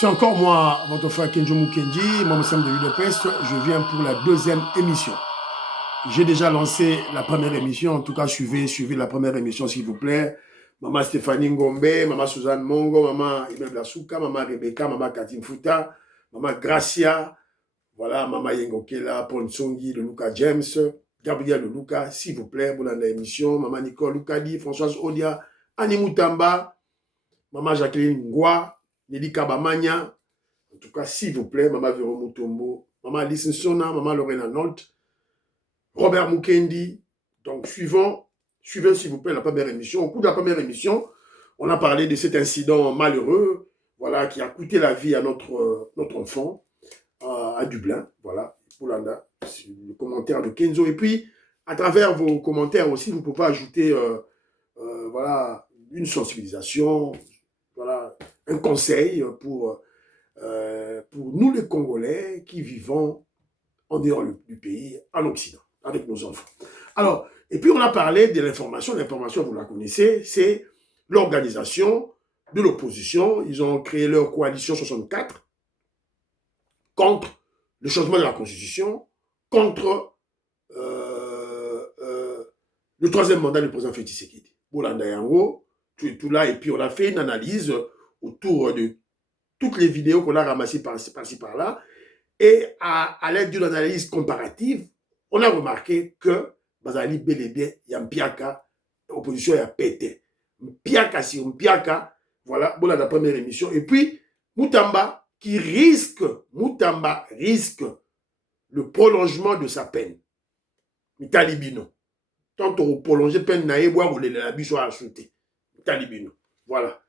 C'est encore moi, votre frère Kenjo Mukendi, moi, Sam de Budapest. Je viens pour la deuxième émission. J'ai déjà lancé la première émission. En tout cas, suivez la première émission, s'il vous plaît. Maman Stéphanie Ngombe, Maman Suzanne Mongo, Maman Ibel Blasuka, Maman Rebecca, Maman Katim Fouta, Maman Gracia, voilà, Maman Yengokela, Ponsongi, de Luca James, Gabriel de Luca, s'il vous plaît, pour l'émission. Maman Nicole Lucadi, Françoise Odia, Annie Moutamba, Maman Jacqueline Ngoua, Nelly Kabamania, en tout cas, s'il vous plaît, Maman Véro Mutombo, Maman Alice Nsona, Maman Lorena Nolte, Robert Mukendi. Donc, suivez s'il vous plaît la première émission. Au cours de la première émission, on a parlé de cet incident malheureux, voilà, qui a coûté la vie à notre enfant à Dublin, voilà, Poulanda, le commentaire de Kenzo. Et puis, à travers vos commentaires aussi, vous pouvez ajouter, voilà, une sensibilisation, voilà, un conseil pour nous les Congolais qui vivons en dehors du pays, en Occident, avec nos enfants. Alors, et puis on a parlé de l'information. L'information, vous la connaissez, c'est l'organisation de l'opposition. Ils ont créé leur coalition 64 contre le changement de la Constitution, contre le troisième mandat du président Félix Tshisekedi. Boulanda Yango, tout là, et puis on a fait une analyse autour de toutes les vidéos qu'on a ramassées par-ci, par-là, et à l'aide d'une analyse comparative, on a remarqué que Bazali bel et bien, il y a Mpiaka, l'opposition a pété. Mpiaka sur Mpiaka, voilà, voilà la première émission. Et puis, Moutamba risque le prolongement de sa peine. Mitalibino. Tant on prolonge peine naïe, boire ou la biche à acheter. Mitalibino. Voilà.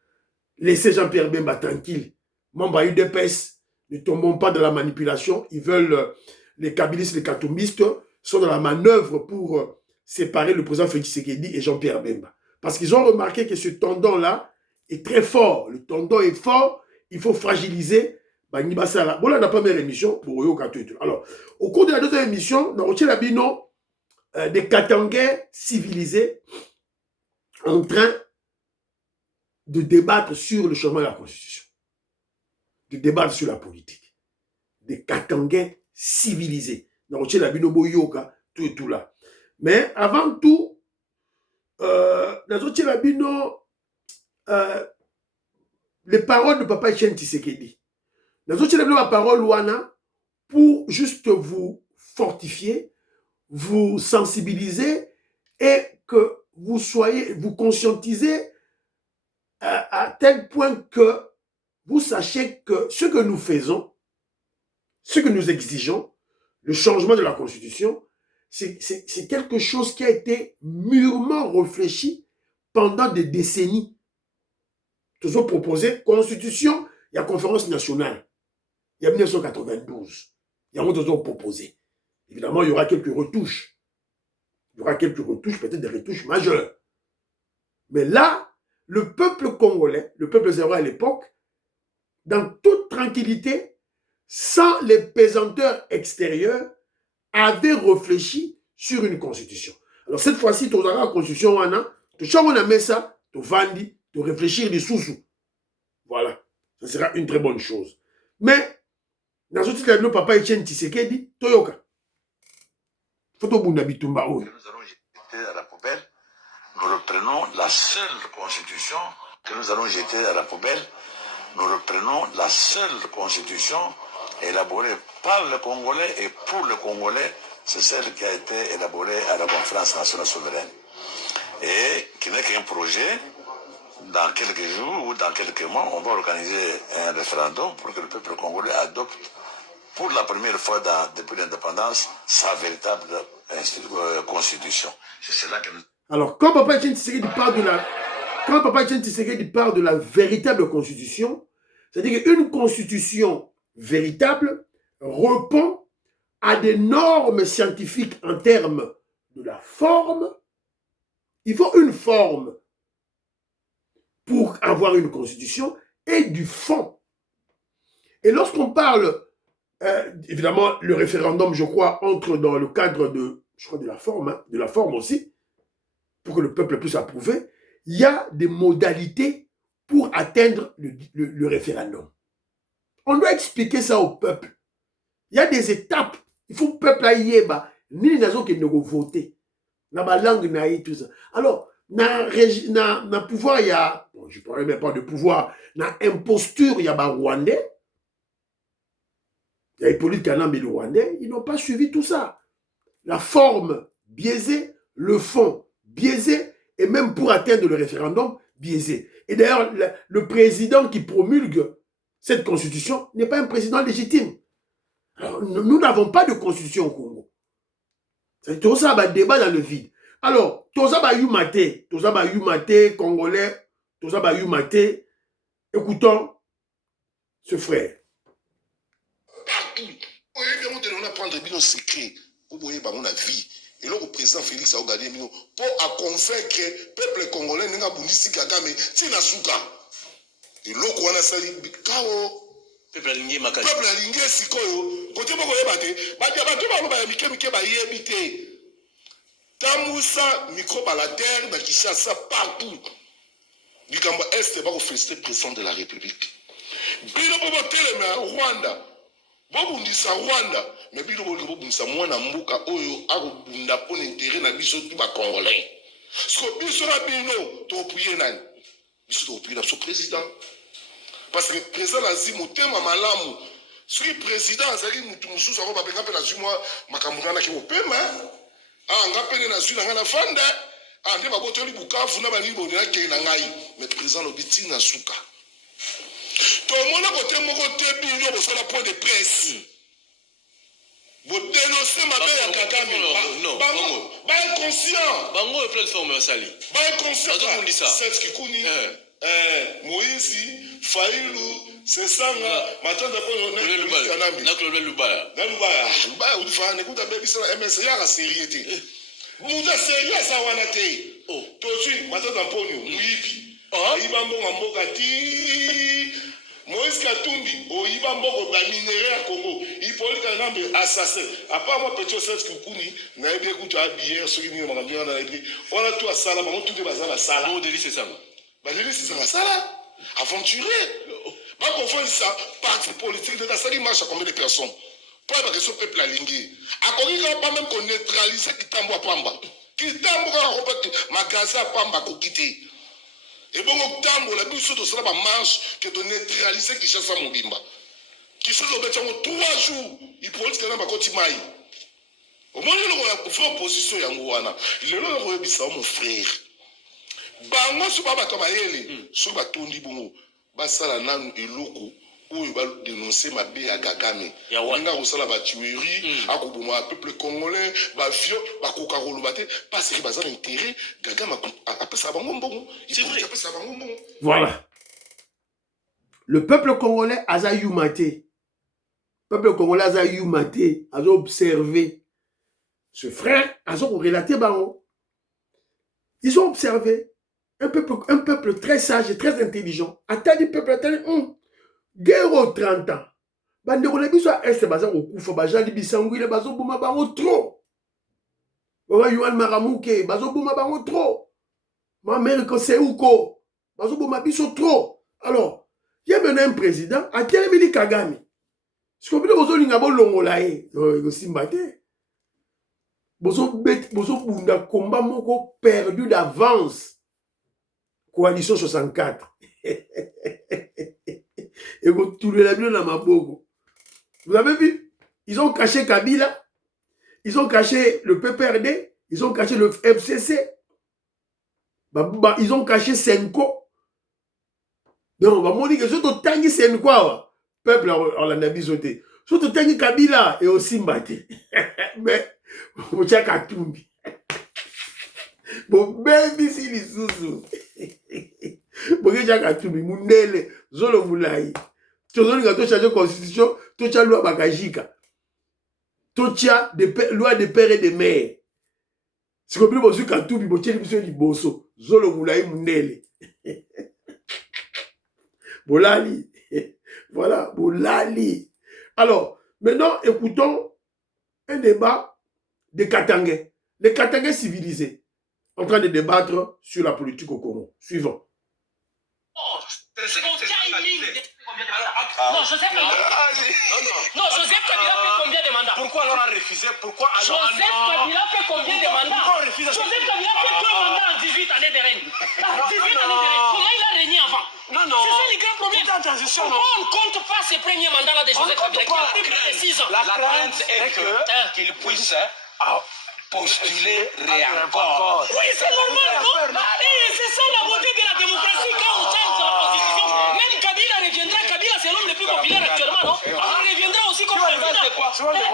Laissez Jean-Pierre Bemba tranquille. Membre UDPS, ne tombons pas dans la manipulation. Ils veulent, les kabylistes, les katombistes, sont dans la manœuvre pour séparer le président Félix Tshisekedi et Jean-Pierre Bemba. Parce qu'ils ont remarqué que ce tendon-là est très fort. Le tendon est fort, il faut fragiliser. Voilà la première émission pour eux. Alors, au cours de la deuxième émission, on retient la bino des Katangais civilisés en train de débattre sur le changement de la Constitution, de débattre sur la politique. Des Katangais civilisés. On retient la bino boyoka, tout et tout là. Mais avant tout, dans retient la bino les paroles de Papa Etienne Tshisekedi. Dans retient la bino la parole wana pour juste vous fortifier, vous sensibiliser et que vous conscientisez à tel point que vous sachiez que ce que nous faisons, ce que nous exigeons, le changement de la Constitution, c'est quelque chose qui a été mûrement réfléchi pendant des décennies. Nous avons proposé Constitution, il y a conférence nationale. Il y a 1992. Il y a nous avons proposé. Évidemment, il y aura quelques retouches. Il y aura quelques retouches, peut-être des retouches majeures. Mais là, le peuple congolais, le peuple zéro à l'époque, dans toute tranquillité, sans les pesanteurs extérieurs, avait réfléchi sur une constitution. Alors cette fois-ci, tu auras la constitution, tu as ça, tu vandi, tu réfléchir des sous-sous. Voilà, ce sera une très bonne chose. Mais, dans ce titre, le papa Etienne Tshisekedi, Toyoka. Nous allons jeter à la poubelle. Nous reprenons la seule constitution que nous allons jeter à la poubelle. Nous reprenons la seule constitution élaborée par le Congolais et pour le Congolais. C'est celle qui a été élaborée à la conférence nationale souveraine. Et qui n'est qu'un projet. Dans quelques jours ou dans quelques mois, on va organiser un référendum pour que le peuple congolais adopte pour la première fois depuis l'indépendance sa véritable constitution. C'est cela que nous... Alors, quand Papa Etienne Tshisekedi parle de la véritable constitution, c'est-à-dire qu'une constitution véritable répond à des normes scientifiques en termes de la forme. Il faut une forme pour avoir une constitution et du fond. Et lorsqu'on parle, évidemment, le référendum, je crois, entre dans le cadre de, je crois, de la forme aussi, pour que le peuple puisse approuver. Il y a des modalités pour atteindre le référendum. On doit expliquer ça au peuple. Il y a des étapes. Il faut que le peuple aille, ni les gens qui ne vont voter. Dans la langue, tout ça. Alors, dans le pouvoir, il y a, bon, je ne parle même pas de pouvoir, dans l'imposture, il y a des Rwandais. Il y a les politiques Kanambe et les Rwandais, ils n'ont pas suivi tout ça. La forme biaisée, le fond biaisé, et même pour atteindre le référendum, biaisé. Et d'ailleurs, le président qui promulgue cette constitution n'est pas un président légitime. Alors, nous n'avons pas de constitution au Congo. Tout ça va débat dans le vide. Alors, tout ça va yumate, congolais, tout ça va yumate. Écoutons ce frère. Partout. On apprend des secrets pour voir dans la vie. Et là, le président Félix a regardé pour convaincre le peuple congolais n'a pas bundisi Kagame, tina suka. Et là, on a sali kao. Peuple aligné makasi. Peuple aligné sikoyo. Côté boko yebate, badia bato ba loba mike ba yebite. Tamusa micro balader ba Kinshasa partout. Bikambo Est ba ko féliciter président de la République. Bino bobo telema Rwanda. Bobundisa Rwanda, mais bino bobundisa mwana mbuka oyo akobunda pour l'intérêt na biso tout ba congolais. Ce que biso na bino to prier nani. Biso to prier na so président. Parce que le président a dit motema malamu. Si le président azali mutu mususu ako babenga pe na zimwa makamuna na ki opema. Ah ngapene na zwi na fanda. Ah ndeba botoli Bukavu na bani boni na ke na ngai. Mais président lobiti na suka. Tout le monde a voté mon côté bino pour la point de presse. Vous dénoncez ma belle à Kagame. Non. Bah inconscient. Bango est plateforme au Sali. Bah inconscient. C'est ce qui connaît. Moïse, Faïlou, c'est ça. Maintenant d'après on est le Kanambi. N'a que le Lubaya. N'a Lubaya. Lubaya ou du fan. Écoute à bébé ça MS ya la sérieuxité. Mouza sérieux ça wanate. Oh. Tout de suite maintenant d'après on Muibi. Iba mbonga mboka ti. Moïse Katumbi, Oiba Mboko, minéraux à Congo, il faut que l'homme assassin. À part moi, petit Osef Koukouni, n'a pas écouté à bière, sur une on a tout à Salam, on a tout à Salam. Bon, délice, c'est ça. Bah, délice, c'est ça, Salam. Aventuré. Pas confondre ça, parti politique, de la salle, il marche à combien de personnes. Pas parce que ce peuple a lingué. À quoi il pas même qu'on neutralise Kitambo à Pamba. Kitambo à magasin à Pamba qu'on quitte. Et bon, octobre, la bouche de cela marche que de neutraliser qui cherche à Mobimba. Qui se fait 3 jours, il pourrait se faire un côté maï. Au moins, il y a une opposition à Ngouana. Il y a mon frère. Bango, ce n'est pas comme Aïe, ce n'est pas Tondi Bongo. Basala Nan et Loko, où il va dénoncer ma bé à Kagame. Il y a une tuerie, à Kouboma, peuple congolais, viol, Kokarolo Bate, parce qu'il y a un intérêt, Kagame a appelé ça Bango. C'est vrai. Voilà. Le peuple congolais a yumate. Le peuple congolais a yumate, a observé. Ce frère a relaté Bango. Ils ont observé un peuple très sage et très intelligent. Attendez, peuple, attendez. Guerre aux 30 ans. Bande de biso est bazan au kufa bajan di bisangwile bazo buma bango trop. Baba Yuan Maramuke bazo buma bango trop. Ma mère que c'est uko bazo buma biso trop. Alors, il y a maintenant un président à Télémini Kagame. Ce qu'on peut dire linga bo longolae, yo simbate. Bozo bunda combat moko perdu d'avance. Coalition 64. Et vous tournez la Bible dans ma bogo. Vous avez vu? Ils ont caché Kabila, ils ont caché le PPRD, ils ont caché le FCC, ils ont caché Senko. Non, on va dire que ce que tangi Senko, peuple en la nabisoté. Ce que tangi Kabila et aussi Mbate. Mais, vous tient Katumbi. Bon, baby, si les sous-sous. Bon, il y a Katumbi, Mundele, Zolo Moulaï. Tu as changer la constitution, tu as la loi Bakajika. Tu as la loi de père et de mère. C'est comme si tu as tout, tu as dit Bosso. Zolo Moulaï Mundele. Bolali. Voilà, Bolali. Alors, maintenant, écoutons un débat des Katangais. Les Katangais civilisés, en train de débattre sur la politique au Congo. Suivant. Non, Joseph Kabila. Non, Joseph Kabila fait combien de mandats? Pourquoi on a refusé? Pourquoi Joseph Kabila fait combien de mandats? Joseph Kabila fait 2 mandats en 18 années de règne. 18 années de règne. Comment il a régné avant? Non. C'est ça le grand problème. Pourquoi on ne compte pas ces premiers mandats-là de Joseph Kabila qui a pris près de 6 ans? La crainte est qu'il puisse postuler encore. Oui, c'est normal, non? Et c'est ça la beauté de la démocratie quand on change la constitution. Même Kabila reviendra. Kabila, c'est l'homme le plus populaire actuellement, non? Il reviendra aussi comme président.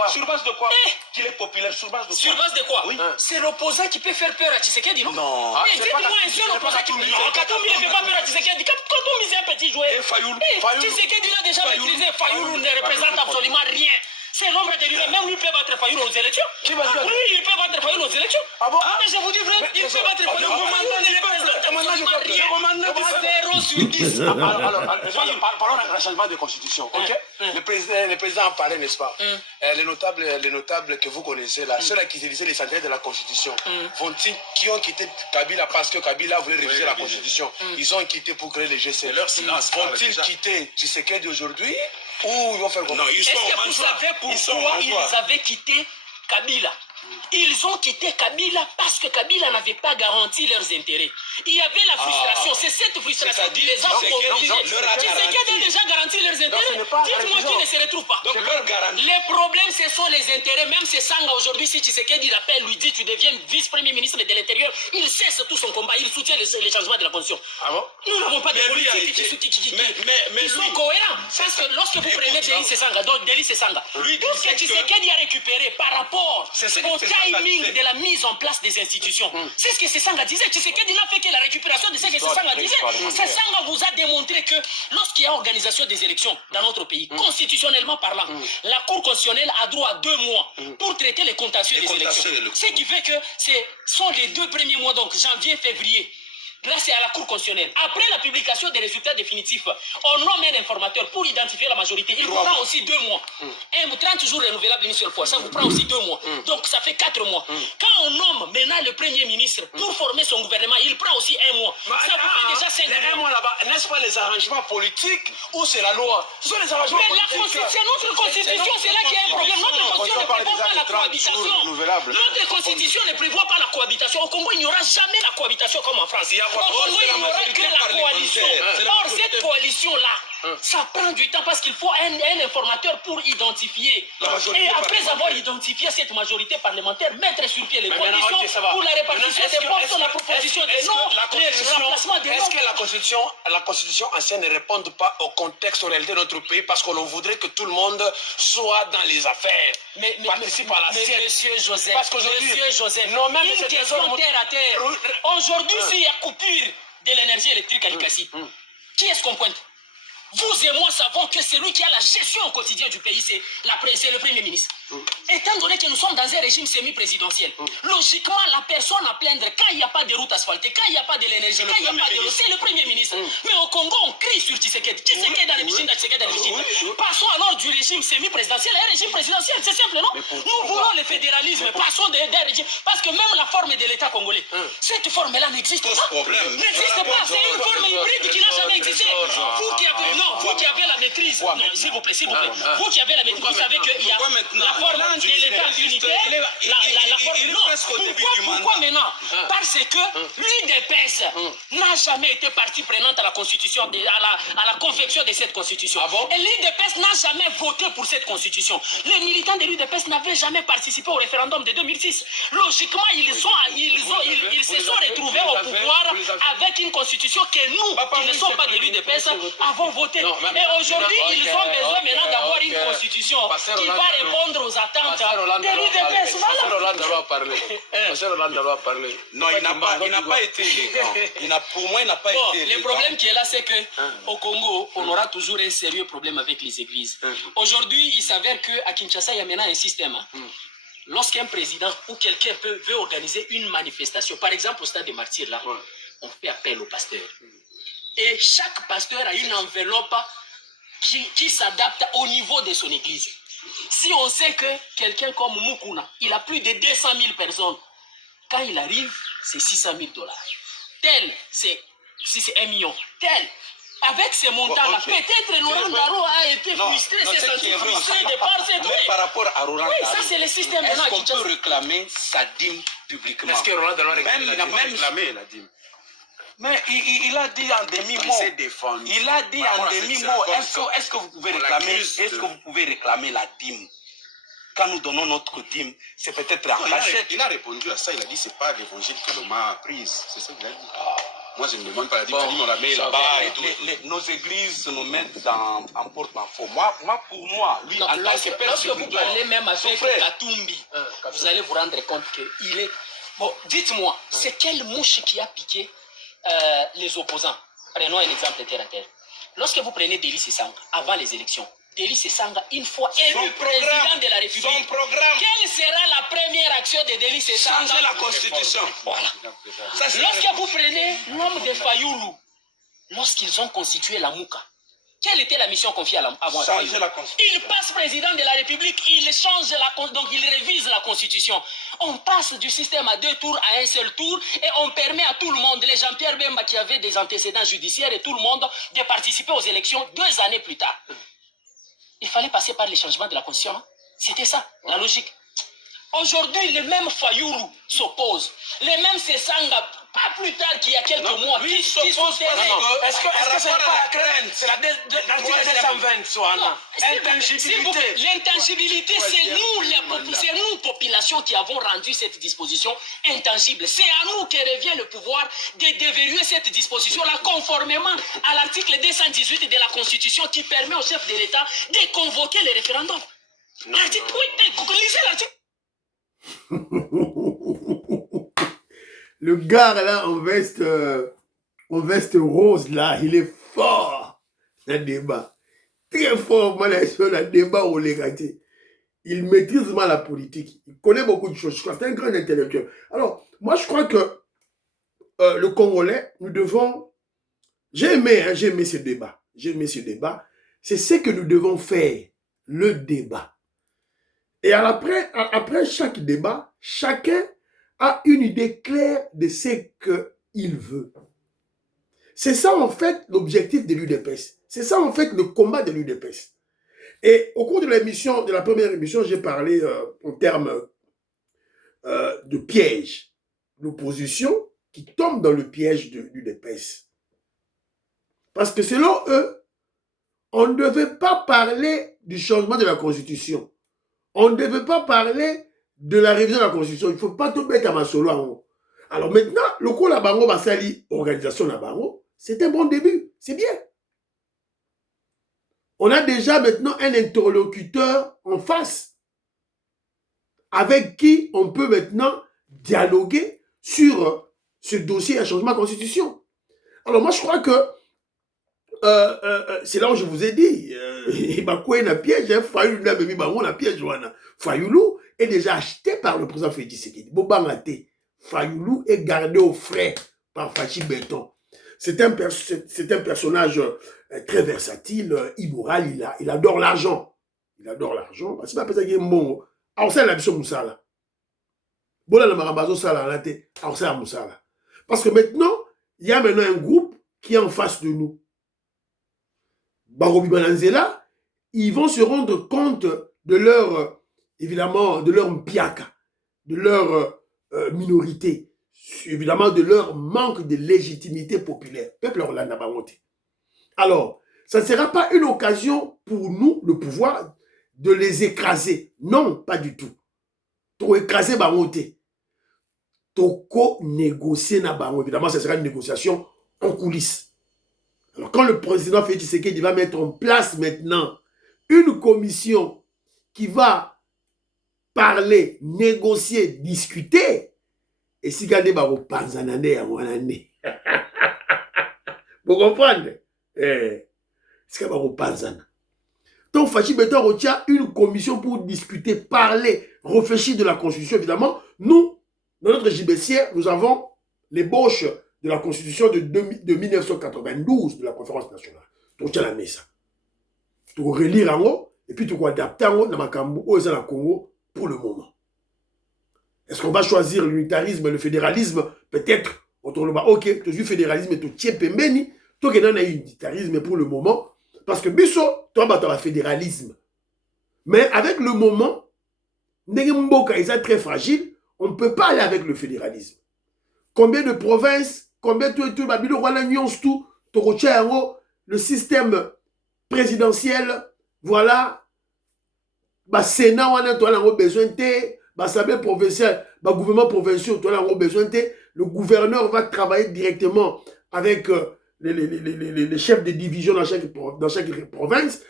Sur base de quoi? Qu'il est populaire, sur base de quoi? Sur base de quoi? Oui. C'est l'opposant qui peut faire peur à Tshisekedi, non? Non. Dites-moi un seul opposant qui peut... Non, Katumbi ne fait pas peur à Tshisekedi. Katumbi, c'est un petit jouet. Et Fayoul. Tshisekedi l'a déjà maîtrisé. Fayoul ne représente absolument rien. C'est l'ombre de lui-même. Même lui peut battre Fayoul aux élections. Oui, il peut battre Fayoul aux élections. Ah bon? Mais je vous dis vrai, il peut battre Fayoul. Fayoul ne représente absolument rien. 0 sur 10. Alors, parlons d'un changement de constitution, ok? Le président en parlait, n'est-ce pas? Les notables que vous connaissez là, ceux-là qui utilisaient les centenaires de la constitution, qui ont quitté Kabila parce que Kabila voulait réviser la constitution, ils ont quitté pour créer les GC. Vont-ils quitter Tshisekedi aujourd'hui ou ils vont faire comment? Est-ce que vous savez pourquoi ils avaient quitté Kabila? Ils ont quitté Kabila parce que Kabila n'avait pas garanti leurs intérêts. Il y avait la frustration. C'est cette frustration qui les a obligés. Tshisekedi a déjà garanti leurs intérêts. Dites-moi qui ne se retrouve pas. Donc leur garantie. Les problèmes, ce sont les intérêts. Même c'est Sanga aujourd'hui, si Tshisekedi l'appelle, lui dit tu deviens vice-premier ministre de l'Intérieur, il cesse tout son combat. Il soutient les changements de la constitution. Ah bon? Nous n'avons pas de politiques qui sont cohérents. Parce que lorsque vous prenez Délice Sanga, donc Délice Sanga, tout ce que Tshisekedi a récupéré par rapport au timing de la mise en place des institutions, c'est ce que Sanga disait. Tshisekedi n'a fait que la récupération de ce que Sanga disait. Sanga vous a démontré que lorsqu'il y a organisation des élections dans notre pays, constitutionnellement parlant, la Cour constitutionnelle a droit à 2 mois pour traiter les contentieux des élections. Ce qui fait que ce sont les 2 premiers mois, donc janvier, février. Là, c'est à la Cour constitutionnelle. Après la publication des résultats définitifs, on nomme un informateur pour identifier la majorité. Il vous prend aussi 2 mois. 30 jours renouvelables une seule fois. Ça vous prend aussi 2 mois. Donc, ça fait 4 mois. Quand on nomme maintenant le Premier ministre pour former son gouvernement, il prend aussi 1 mois. Ça vous fait déjà 5 mois. Les 1 mois là-bas, n'est-ce pas les arrangements politiques ou c'est la loi? Ce sont les arrangements politiques. C'est notre constitution, c'est là qu'il y a un problème. Notre constitution ne prévoit pas la cohabitation. Notre constitution ne prévoit pas la cohabitation. Au Congo, il n'y aura jamais la cohabitation comme en France. Au Congo, il n'y aura que la coalition. Or, cette coalition-là, ça prend du temps parce qu'il faut un informateur pour identifier. Et après avoir identifié cette majorité parlementaire, mettre sur pied les conditions pour la répartition des postes, la proposition des noms, le remplacement des noms. Est-ce que la constitution ancienne ne répond pas au contexte réalité de notre pays parce qu'on voudrait que tout le monde soit dans les affaires, participe à la sienne? Monsieur Joseph, parce qu'aujourd'hui, une question terre à terre. Aujourd'hui, s'il y a coupure de l'énergie électrique à Likasi, qui est-ce qu'on pointe? Vous et moi savons que celui qui a la gestion au quotidien du pays, c'est le Premier ministre. Étant donné que nous sommes dans un régime semi-présidentiel, logiquement, la personne à plaindre, quand il n'y a pas de route asphaltée, quand il n'y a pas de l'énergie, quand il n'y a pas de l'eau, c'est le Premier ministre. Mais au Congo, on crie sur Tshisekedi. Tshisekedi dans les machines, Tshisekedi dans les machines. Passons alors du régime semi-présidentiel à un régime présidentiel. C'est simple, non? Nous voulons le fédéralisme. Passons d'un régime. Parce que même la forme de l'État congolais, cette forme-là n'existe pas. N'existe pas. C'est une forme hybride qui n'a jamais existé. Vous qui avez la maîtrise, s'il vous plaît, vous qui avez la maîtrise, vous savez qu'il y a la forme de l'État unitaire, la forme... Non, pourquoi maintenant? Parce que l'UDPS n'a jamais été partie prenante à la constitution, à la confection de cette constitution. Et l'UDPS n'a jamais voté pour cette constitution. Les militants de l'UDPS n'avaient jamais participé au référendum de 2006. Logiquement, ils se sont retrouvés au pouvoir avec une constitution que nous, qui ne sommes pas de l'UDPS, avons voté. Et aujourd'hui, ils ont besoin maintenant d'avoir une constitution qui va répondre aux attentes de l'UDPS. Non, il n'a pas été élégant. Pour moi, il n'a pas été élégant. Le problème qui est là, c'est qu'au Congo, on aura toujours un sérieux problème avec les églises. Aujourd'hui, il s'avère qu'à Kinshasa, il y a maintenant un système. Lorsqu'un président ou quelqu'un veut organiser une manifestation, par exemple au stade des Martyrs, là, on fait appel au pasteur. Et chaque pasteur a une enveloppe qui s'adapte au niveau de son église. Si on sait que quelqu'un comme Mukuna, il a plus de 200 000 personnes, quand il arrive, c'est $600 000. Tel, si c'est 1 million. Tel, Avec ces montants-là, peut-être Laurent Daro a été frustré, s'est senti frustré de par cette mais par rapport à Laurent oui, Daro, ça c'est le système. est-ce qu'on peut réclamer sa dîme publiquement? Est-ce que Laurent Daro a réclamé la dîme? Mais il a dit en demi-mot. Il a dit en demi-mot. Est-ce que vous pouvez réclamer la dîme? Quand nous donnons notre dîme, c'est peut-être en cachette. Il a répondu à ça, il a dit c'est pas l'évangile que l'homme a apprise. C'est ça qu'il a dit. Moi, je ne demande pas la dîme, on la met là-bas et tout. Nos églises nous mettent en porte-manteau. Pour moi, lui, en tant que père, lorsque vous parlez même avec Katumbi, vous allez vous rendre compte qu'il est... Bon, dites-moi, c'est quelle mouche qui a piqué les opposants? Prenons un exemple terre à terre. Lorsque vous prenez Dély Sesanga, avant les élections, Dély Sesanga, une fois élu président de la République, quelle sera la première action de Dély Sesanga? Changer la Constitution. Voilà. Lorsque vous prenez l'homme de Fayoulou, lorsqu'ils ont constitué la Mouka, quelle était la mission confiée à Changer la Constitution. Il passe président de la République, il change donc il révise la Constitution. On passe du système à 2 tours à un seul tour et on permet à tout le monde, les Jean-Pierre Bemba qui avaient des antécédents judiciaires et tout le monde, de participer aux élections 2 années plus tard. Il fallait passer par les changements de la Constitution. C'était ça, la logique. Aujourd'hui, le même Fayoulou s'oppose. Le même Sesanga, pas plus tard qu'il y a quelques mois. Lui s'oppose Est-ce que c'est pas la crainte? C'est l'article 220, Soana. Intangibilité. L'intangibilité, c'est nous, population, qui avons rendu cette disposition intangible. C'est à nous que revient le pouvoir de déverrouiller cette disposition-là conformément à l'article 218 de la Constitution qui permet au chef de l'État de convoquer les référendums. L'article, oui, lisez l'article. Le gars là en veste rose là, il est fort dans le débat. Très fort, moi, dans le débat au légalité. Il maîtrise mal la politique. Il connaît beaucoup de choses. Je crois que c'est un grand intellectuel. Alors, moi, je crois que le Congolais, nous devons... J'ai aimé ce débat. J'ai aimé ce débat. C'est ce que nous devons faire, le débat. Et après chaque débat, chacun a une idée claire de ce qu'il veut. C'est ça, en fait, l'objectif de l'UDPS. C'est ça, en fait, le combat de l'UDPS. Et au cours de l'émission, de la première émission, j'ai parlé en termes de piège. L'opposition qui tombe dans le piège de l'UDPS. Parce que selon eux, on ne devait pas parler du changement de la Constitution. On ne devait pas parler de la révision de la Constitution. Il ne faut pas tout mettre à ma solo. Alors maintenant, le coup la bango basali organisation la bango, c'est un bon début. C'est bien. On a déjà maintenant un interlocuteur en face avec qui on peut maintenant dialoguer sur ce dossier à changement de Constitution. Alors moi, je crois que c'est là où je vous ai dit, Fayoulou est déjà acheté par le président Félix Tshisekedi. Fayoulou est gardé au frais par Fachi Béton. C'est un personnage très versatile, immoral, il adore l'argent. Il adore l'argent. C'est pas parce qu'il est bon. Alors ça, la mission Moussala. Parce que maintenant, il y a maintenant un groupe qui est en face de nous. Barobi Bananzela, ils vont se rendre compte de leur, évidemment, de leur mpiaka, de leur minorité, évidemment de leur manque de légitimité populaire. Peuple Orlanda Bamonte. Alors, ça ne sera pas une occasion pour nous, le pouvoir, de les écraser. Non, pas du tout. Pour écraser Bamonte. Toko négocier na Bamonte. Évidemment, ça sera une négociation en coulisses. Alors, quand le président Félix Tshisekedi va mettre en place maintenant une commission qui va parler, négocier, discuter, et si gardez baro panzanane à wanane. Vous comprenez? C'est que baro panzana. Donc, Fachi Béton retient une commission pour discuter, parler, réfléchir de la Constitution. Évidemment, nous, dans notre JBC, nous avons l'ébauche de la Constitution de 1992 de la Conférence nationale. Donc, tu as la mesa. Tu vas relire en haut, et puis tu vas adapter en haut dans ma Kambu, au Congo, pour le moment. Est-ce qu'on va choisir l'unitarisme, le fédéralisme? Peut-être. Ok, tu as vu fédéralisme et tu tiens pembeni, Toi qui es dans l'unitarisme pour le moment, parce que biso, toi, tu as le fédéralisme. Mais avec le moment, Mboka est très fragile, on ne peut pas aller avec le fédéralisme. Combien de provinces, combien tout, le système présidentiel, voilà, le Sénat, on a besoin de l'Assemblée provinciale, le gouvernement provincial, on a besoin de le gouverneur va travailler directement avec les chefs de division dans chaque province.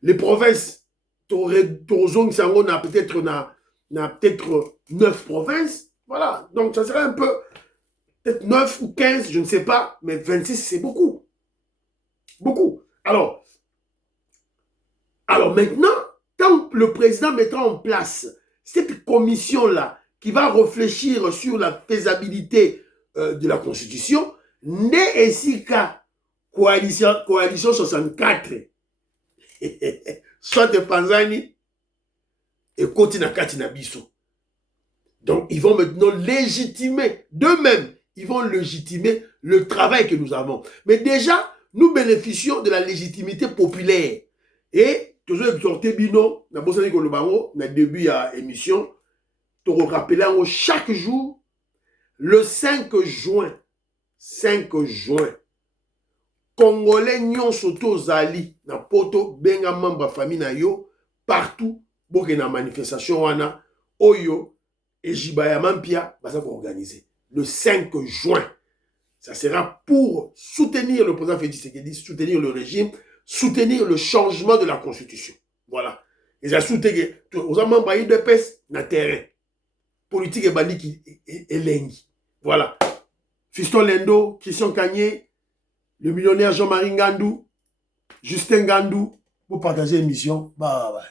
Les provinces, on a peut-être 9 provinces. Voilà. Donc, ça serait un peu, peut-être 9 ou 15, je ne sais pas, mais 26, c'est beaucoup. Beaucoup. Alors maintenant, quand le président mettra en place cette commission-là qui va réfléchir sur la faisabilité de la Constitution, n'est ainsi qu'à coalition 64, soit de Panzani et Kotina Katina Bisso. Donc, ils vont maintenant légitimer, d'eux-mêmes, ils vont légitimer le travail que nous avons. Mais déjà, nous bénéficions de la légitimité populaire. Et, toujours exhorté Bino, na bosani ko lobango, na début à émission, te rappeler chaque jour, le 5 juin, Congolais nyon soto zali, na poto, benga mamba famille na yo, partout, boke na manifestation wana, oyo, et Jibaya Mampia, va organiser. Le 5 juin, ça sera pour soutenir le président Félix Tshisekedi, soutenir le régime, soutenir le changement de la Constitution. Voilà. Et ça soutient aux membres de PES na terrain. Politique et bandit qui est lengi. Voilà. Fiston Lendo, Christian Kanye, le millionnaire Jean-Marie Ngandou, Justin Ngandou, pour partager l'émission. Bye bye.